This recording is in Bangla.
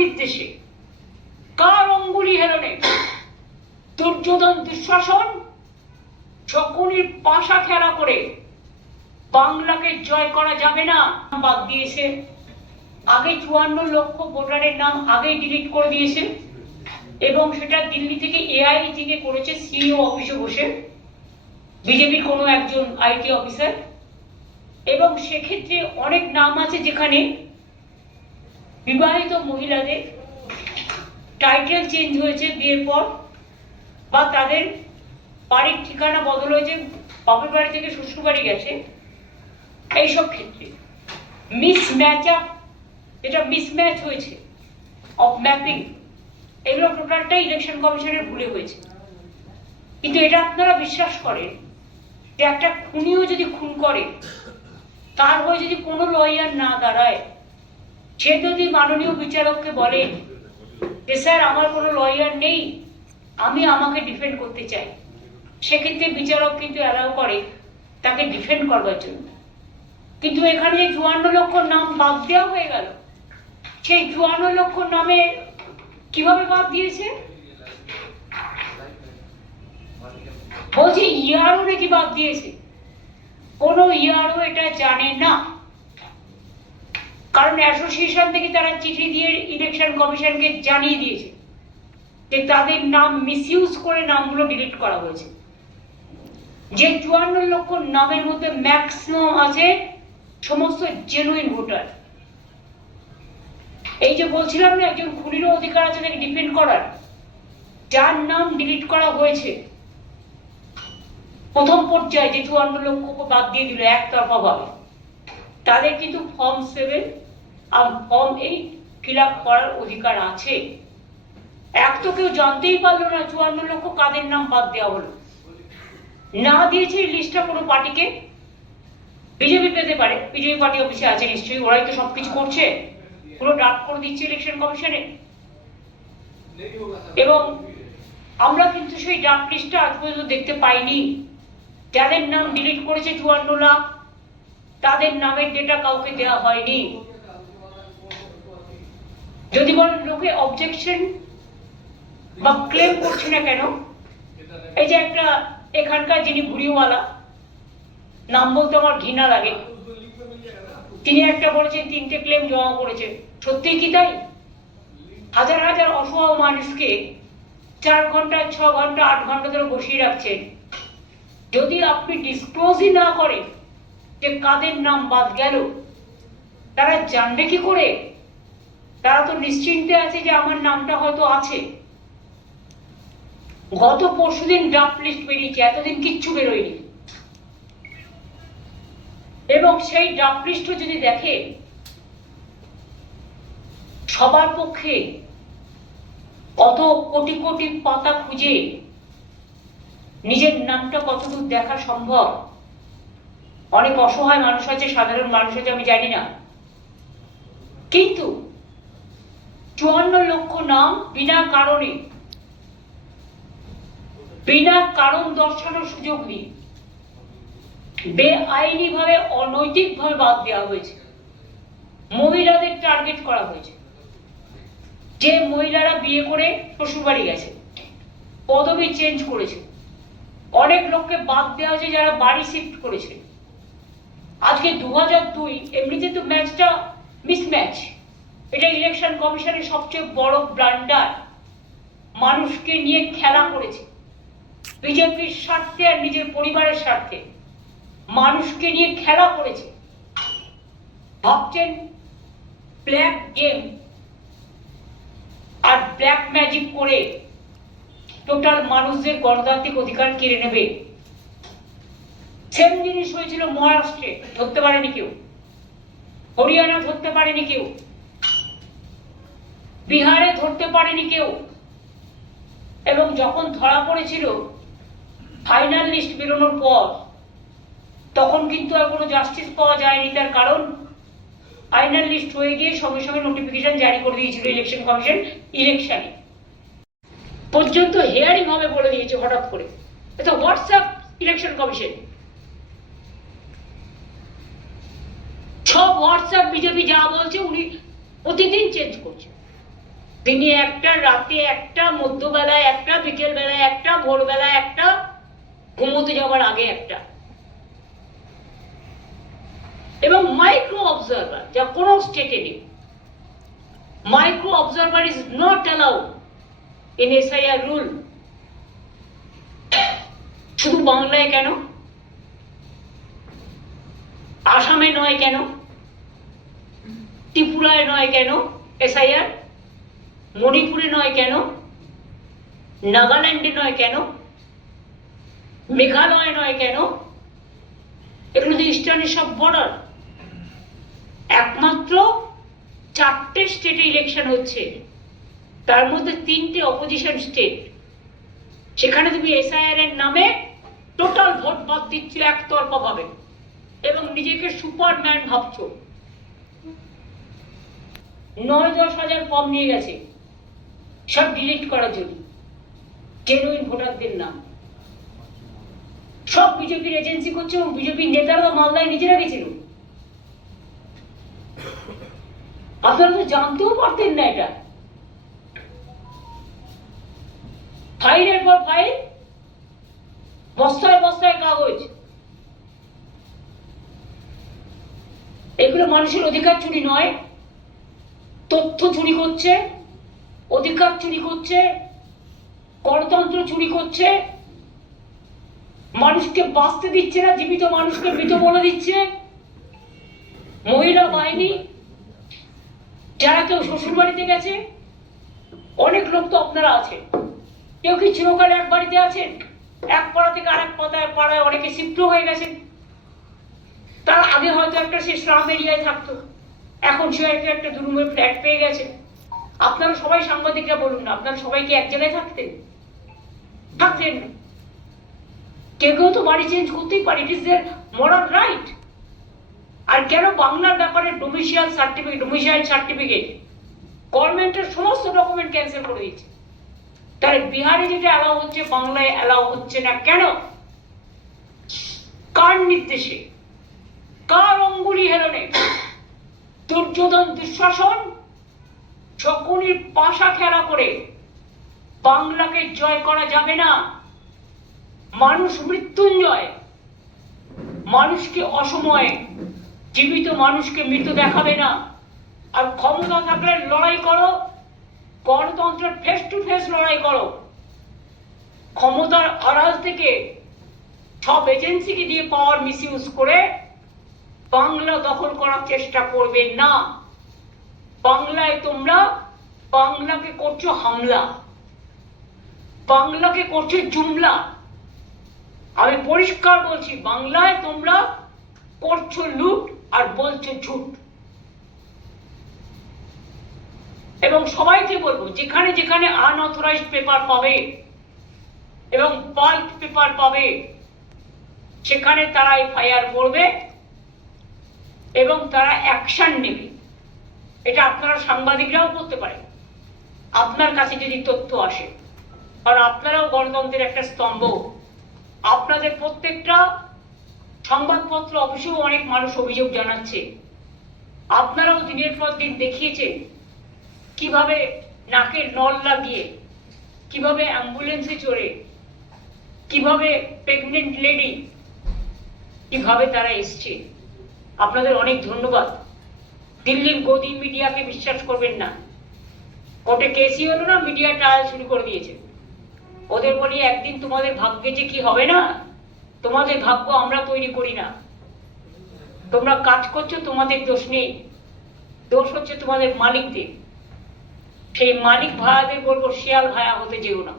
নির্দেশে, কার অঙ্গুলি হেলনে দুর্যোধন দুঃশাসন শকুনির পাশা খেলা করে বাংলাকে জয় করা যাবে না বাদ দিয়েছে। আগে 54 লক্ষ ভোটারের নাম আগেই ডিলিট করে দিয়েছে এবং সেটা দিল্লি থেকে এআই থেকে করেছে সিইও অফিসে বসে বিজেপির কোনো একজন আইটি অফিসার। এবং সেক্ষেত্রে অনেক নাম আছে যেখানে বিবাহিত মহিলাদের টাইটেল চেঞ্জ হয়েছে বিয়ের পর, বা তাদের বাড়ির ঠিকানা বদল হয়েছে, বাপের বাড়ি থেকে শ্বশুর বাড়ি গেছে। এইসব ক্ষেত্রে মিসম্যাচ আপ, যেটা মিসম্যাচ হয়েছে অফ ম্যাপিং, এগুলো টোটালটাই ইলেকশন কমিশনের ভুলে হয়েছে। কিন্তু এটা আপনারা বিশ্বাস করেন যে একটা খুনিও যদি খুন করে, তার হয়ে যদি কোনো লয়ার না দাঁড়ায়, সে যদি মাননীয় বিচারককে বলে যে স্যার আমার কোনো লয়ার নেই, আমি আমাকে ডিফেন্ড করতে চাই, সেক্ষেত্রে বিচারক কিন্তু অ্যালাউ করে তাকে ডিফেন্ড করবার জন্য। কিন্তু এখানে যে 54 লক্ষ নাম বাদ দেওয়া হয়ে গেল, সেই 54 লক্ষ নামে কিভাবে বাদ দিয়েছে বলছি, ইয়ারও নাকি বাদ দিয়েছে। কোনো ইয়ারও এটা জানে না, কারণ অ্যাসোসিয়েশন থেকে তারা চিঠি দিয়ে ইলেকশন কমিশনকে জানিয়ে দিয়েছে যে তাদের নাম মিসইউজ করে নামগুলো ডিলিট করা হয়েছে। যে 54 লক্ষ নামের মধ্যে ম্যাক্সিমাম আছে সমস্ত জেনুইন ভোটার। এই যে বলছিলাম না, একজন খুনিরও অধিকার আছে তাকে ডিফেন্ড করার, যার নাম ডিলিট করা হয়েছে প্রথম পর্যায়ে, যে 54 লক্ষকে বাদ দিয়ে দিল একতরফা ভাবে, তাদের কিন্তু ফর্ম 7 আর ফর্ম 8 ফিল আপ করার অধিকার আছে। এক তো কেউ জানতেই পারলো না 54 লক্ষ কাদের নাম বাদ দেওয়া হলো, না দিয়েছে লিস্টটা কোনো পার্টিকে। বিজেপি পেতে পারে, বিজেপি পার্টি অফিসে আছে নিশ্চয়ই, ওরাই তো সবকিছু করছে, পুরো ড্রাফট করে দিচ্ছে ইলেকশন কমিশনে। এবং আমরা কিন্তু সেই ড্রাফট লিস্টটা আজ পর্যন্ত দেখতে পাইনি। যাদের নাম ডিলিট করেছে 54 লাখ, তাদের নামের ডেটা কাউকে দেওয়া হয়নি। যদি বলেন লোকে অবজেকশন বা ক্লেম করছে না কেন, এই যে একটা এখানকার যিনি বুড়িওয়ালা, নাম বলতে আমার ঘৃণা লাগে, তিনি একটা বলেছেন 3টে ক্লেম জমা করেছে। সত্যি কি তাই? হাজার হাজার অসহায় মানুষকে 4 ঘন্টা 6 ঘন্টা 8 ঘন্টা ধরে বসিয়ে রাখছেন। যদি আপনি ডিসক্লোজই না করেন যে কাদের নাম বাদ গেল, তারা জানবে কি করে? তারা তো নিশ্চিন্তে আছে যে আমার নামটা হয়তো আছে। গত পরশুদিন ড্রাফট লিস্ট বেরিয়েছে, এতদিন কিচ্ছু বেরোয়নি। এবং সেই ড্রাফট লিস্টও যদি দেখে, সবার পক্ষে অত কোটি কোটি পাতা খুঁজে নিজের নামটা কতদূর দেখা সম্ভব? অনেক অসহায় মানুষ আছে, সাধারণ মানুষ আছে, আমি জানি না, কিন্তু 54 লক্ষ নাম বিনা কারণে, বিনা কারণ দর্শানোর সুযোগ নেই, বেআইনি ভাবে অনৈতিক ভাবে বাদ দেওয়া হয়েছে। মহিলাদের টার্গেট করা হয়েছে, যে মহিলারা বিয়ে করে শ্বশুর বাড়ি গেছে, পদবি চেঞ্জ করেছে। অনেক লোককে বাদ দেওয়া হয়েছে যারা বাড়ি শিফট করেছে। আজকে 2002, এমনিতে তো ম্যাচটা মিসম্যাচ, এটা ইলেকশন কমিশনের সবচেয়ে বড় ব্লান্ডার। মানুষকে নিয়ে খেলা করেছে বিজেপির স্বার্থে আর নিজের পরিবারের স্বার্থে, মানুষকে নিয়ে খেলা করেছে। ভাবছেন ব্ল্যাক গেম আর ব্ল্যাক ম্যাজিক করে টোটাল মানুষদের গণতান্ত্রিক অধিকার কেড়ে নেবে। সেম জিনিস হয়েছিল মহারাষ্ট্রে, ধরতে পারেনি কেউ। হরিয়ানা ধরতে পারেনি কেউ, বিহারে ধরতে পারেনি কেউ। এবং যখন ধরা পড়েছিল ফাইনাল লিস্ট বেরোনোর পর, তখন কিন্তু আর কোনো জাস্টিস পাওয়া যায়নি। তার কারণ ফাইনাল লিস্ট হয়ে গিয়ে সঙ্গে সঙ্গে নোটিফিকেশন জারি করে দিয়েছিল ইলেকশন কমিশন। ইলেকশনে পর্যন্ত হেয়ারিং হবে বলে দিয়েছে হঠাৎ করে। এটা হোয়াটসঅ্যাপ ইলেকশন কমিশন, সব হোয়াটসঅ্যাপ বিজেপি যা বলছে উনি প্রতিদিন চেঞ্জ করছে। দিনে একটা, রাতে একটা, মধ্যবেলায় একটা, বিকেল বেলায় একটা, ভোরবেলায় একটা, ঘুমোতে যাওয়ার আগে একটা। এবং মাইক্রো অবজারভার যা কোনো স্টেটে নেই। Micro observer is not allowed in SIR rule. শুধু বাংলায় কেন, আসামে নয় কেন, ত্রিপুরায় নয় কেন এসআইআর, মণিপুরে নয় কেন, নাগাল্যান্ডে নয় কেন, মেঘালয় নয় কেন? এগুলো তো ইস্টার্নের সব বর্ডার। একমাত্র 4টে স্টেটে ইলেকশন হচ্ছে, তার মধ্যে 3টে অপোজিশন স্টেট। সেখানে তুমি এসআইআর এর নামে টোটাল ভোট বাদ দিচ্ছ একতরফা ভাবে এবং নিজেকে সুপারম্যান ভাবছো। 9-10 হাজার ফর্ম নিয়ে গেছে সব ডিলিট করার জন্য, জেনুইন ভোটারদের নাম। সব বিজেপির এজেন্সি করছে এবং বিজেপির নেতারা মালদায় নিজেরা গেছিল। আপনারা তো জানতেও পারতেন না এটা। ফাইলের পর ফাইল, বস্তায় বস্তায় কাগজ। এগুলো মানুষের অধিকার চুরি নয়, তথ্য চুরি করছে, অধিকার চুরি করছে, গণতন্ত্র চুরি করছে, মানুষকে বাঁচতে দিচ্ছে না, জীবিত মানুষকে মৃত বলে দিচ্ছে। মহিলা বাহিনী যারা কেউ শ্বশুর বাড়িতে গেছে, অনেক লোক তো আপনারা আছে, কেউ কি চিরকাল এক বাড়িতে আছেন, এক পাড়া থেকে আরেক পাড়ায় অনেকে শিফট হয়ে গেছেন। তার আগে হয়তো একটা সে স্লাম এরিয়ায় থাকতো, এখন সে একটা 2 রুমের ফ্ল্যাট পেয়ে গেছে। আপনারা সবাই সাংবাদিকরা বলুন না, আপনারা সবাই কি এক জায়গায় থাকতেন? থাকতেন না। কেউ কেউ তো বাড়ি চেঞ্জ করতেই পারে, it is there moral right. আর কেন বাংলার ব্যাপারে ডোমিসাইল সার্টিফিকেট গভর্নমেন্টের সমস্ত ডকুমেন্ট ক্যান্সেল করে দিচ্ছে, তাহলে বিহারে যেটা অ্যালাউ হচ্ছে বাংলায় অ্যালাউ হচ্ছে না কেন? কার নির্দেশে, কার অঙ্গুলি হেলনে? দুর্যোধন দুঃশাসন শকুনির পাশা খেলা করে বাংলাকে জয় করা যাবে না। মানুষ মৃত্যুঞ্জয়, মানুষকে অসময়ে, জীবিত মানুষকে মৃত দেখাবে না। আর ক্ষমতা থাকলে লড়াই করো, গণতন্ত্রের ফেস টু ফেস লড়াই করো। ক্ষমতার আড়াল থেকে সব এজেন্সিকে দিয়ে পাওয়ার মিসইউজ করে বাংলা দখল করার চেষ্টা করবে না। বাংলায় তোমরা বাংলাকে করছো হামলা, বাংলাকে করছো জুমলা। আমি পরিষ্কার বলছি, বাংলায় তোমরা করছো লুট আর বলছো ঝুট। এবং সবাইকে বলবো, যেখানে যেখানে আনঅথরাইজড পেপার পাবে এবং বাল্ক পেপার পাবে সেখানে তারা এফআইআর করবে এবং তারা অ্যাকশন নেবে। এটা আপনারা সাংবাদিকরাও করতে পারেন আপনার কাছে যদি তথ্য আসে, কারণ আপনারাও গণতন্ত্রের একটা স্তম্ভ। আপনাদের প্রত্যেকটা সংবাদপত্র অফিসেও অনেক মানুষ অভিযোগ জানাচ্ছে। আপনারাও দিনের পর দিন দেখিয়েছেন কিভাবে নাকের নল লাগিয়ে, কিভাবে অ্যাম্বুলেন্সে চড়ে, কিভাবে প্রেগনেন্ট লেডি, কিভাবে তারা এসছে। আপনাদের অনেক ধন্যবাদ। দিল্লির গদি মিডিয়াকে বিশ্বাস করবেন না। কোর্টে কেসই হলো না, মিডিয়া ট্রায়াল শুরু করে দিয়েছে। ওদের বলি একদিন তোমাদের ভাগ্যে যে কি হবে না, তোমাদের ভাগ্য আমরা তৈরি করি না। তোমরা কাজ করছো, তোমাদের দোষ নেই, দোষ হচ্ছে তোমাদের মালিকদের। সেই মালিক ভাড়াদের বলবো শিয়াল ভায়া হতে যেও না।